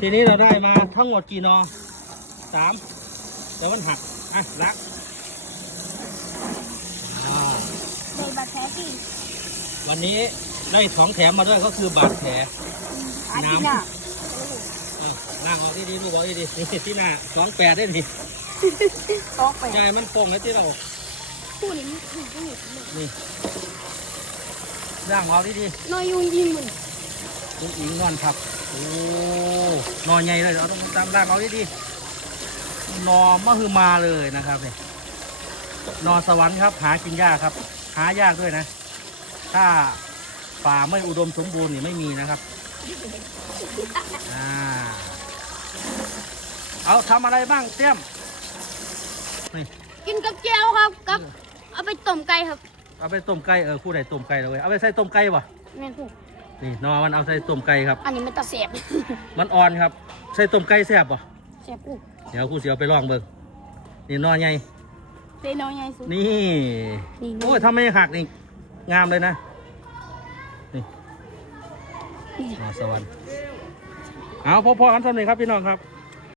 ทีนี้เราได้มาทั้งหมดกี่นอสามแต่มันหักอะรักอ่าในบาดแผลที่วันนี้ได้ของแถมมาด้วยก็คือบาดแผลอาน้ำทิตย์หน้าอ้าวนั่งออกดีๆลูกบอกดีๆนี่ที่หน้าสองแปดได้ดิต้องไปใช่มันโป่งเลยที่เรา คู่นี้มันคู่นี้นี่ร่างออกดีน้อยยุงยิงมัน ๆลูกอิงงอนครับโอ้นอนใหญ่เลยเราต้องตามร่างออกดีๆนอมะฮือมาเลยนะครับเนี่ยนอสวรรค์ครับ หากินยากครับ หายากด้วยนะ ถ้าป่าไม่อุดมสมบูรณ์นี่ไม่มีนะครับอ่าเอาทำอะไรบ้างเตี้ยมนี่กินกับเจียวครับกับเอาไปต้มไก่ครับ เอาไปต้มไก่เออผู้ใดต้มไก่เลยเอาไปใส่ต้มไก่วะแม่น คู่นี่นอมันเอาใส่ต้มไก่ครับ อันนี้มันตะเสียบมันอ่อนครับ ใส่ต้มไก่แซ่บวะเสียบคู่เดี๋ยวกูเสียเอาไปลองเบิ่งนี่นอใหญ่เตน้อยใหญ่สุดนี่ นี่โอ้ยถ้าไม่หักนี่งามเลยนะ นี่นี่นอสวรรค์เอาพอๆกันสำเร็จครับพี่น้องครับ